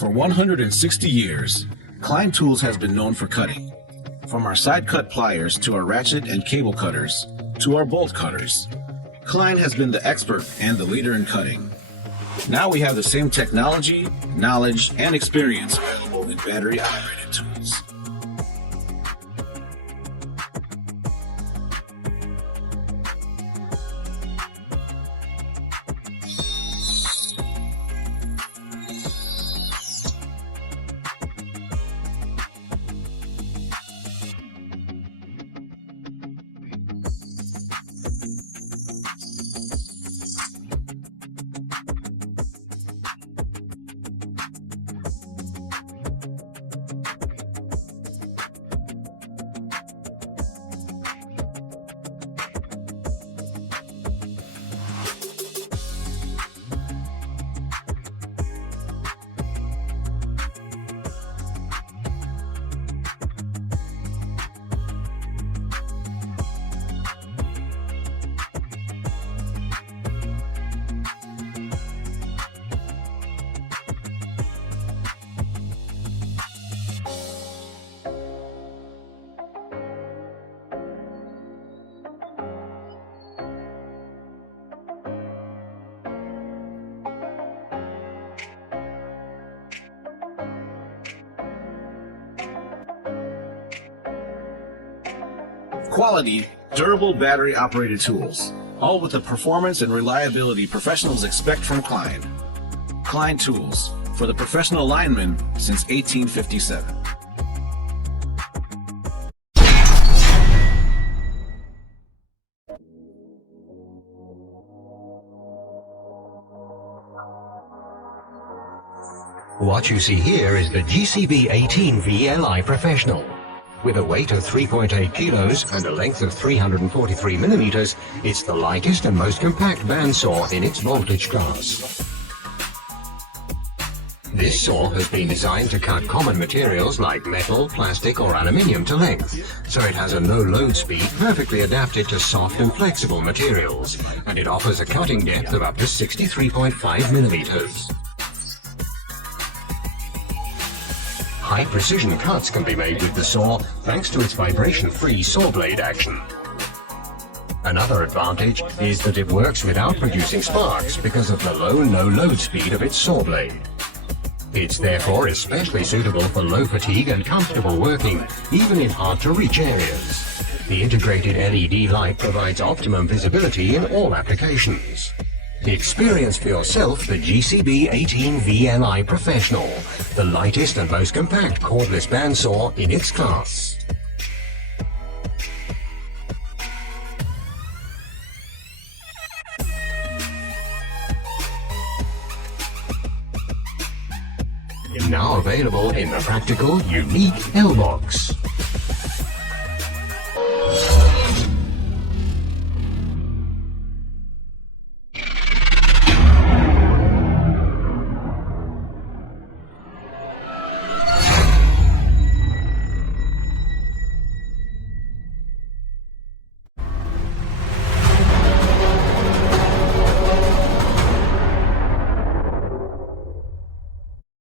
For 160 years, Klein Tools has been known for cutting. From our side cut pliers to our ratchet and cable cutters to our bolt cutters, Klein has been the expert and the leader in cutting. Now we have the same technology, knowledge, and experience available in battery-operated tools. Quality, durable battery-operated tools, all with the performance and reliability professionals expect from Klein. Klein Tools, for the professional lineman since 1857. What you see here is the GCB18 VLI Professional. With a weight of 3.8 kilos and a length of 343 millimeters, it's the lightest and most compact bandsaw in its voltage class. This saw has been designed to cut common materials like metal, plastic or aluminium to length, so it has a low load speed perfectly adapted to soft and flexible materials, and it offers a cutting depth of up to 63.5 millimeters. High-precision cuts can be made with the saw thanks to its vibration-free saw blade action. Another advantage is that it works without producing sparks because of the low no-load speed of its saw blade. It's therefore especially suitable for low fatigue and comfortable working, even in hard-to-reach areas. The integrated LED light provides optimum visibility in all applications. Experience for yourself the GCB18 VLI Professional, the lightest and most compact cordless bandsaw in its class. Now available in the practical, unique L-Box.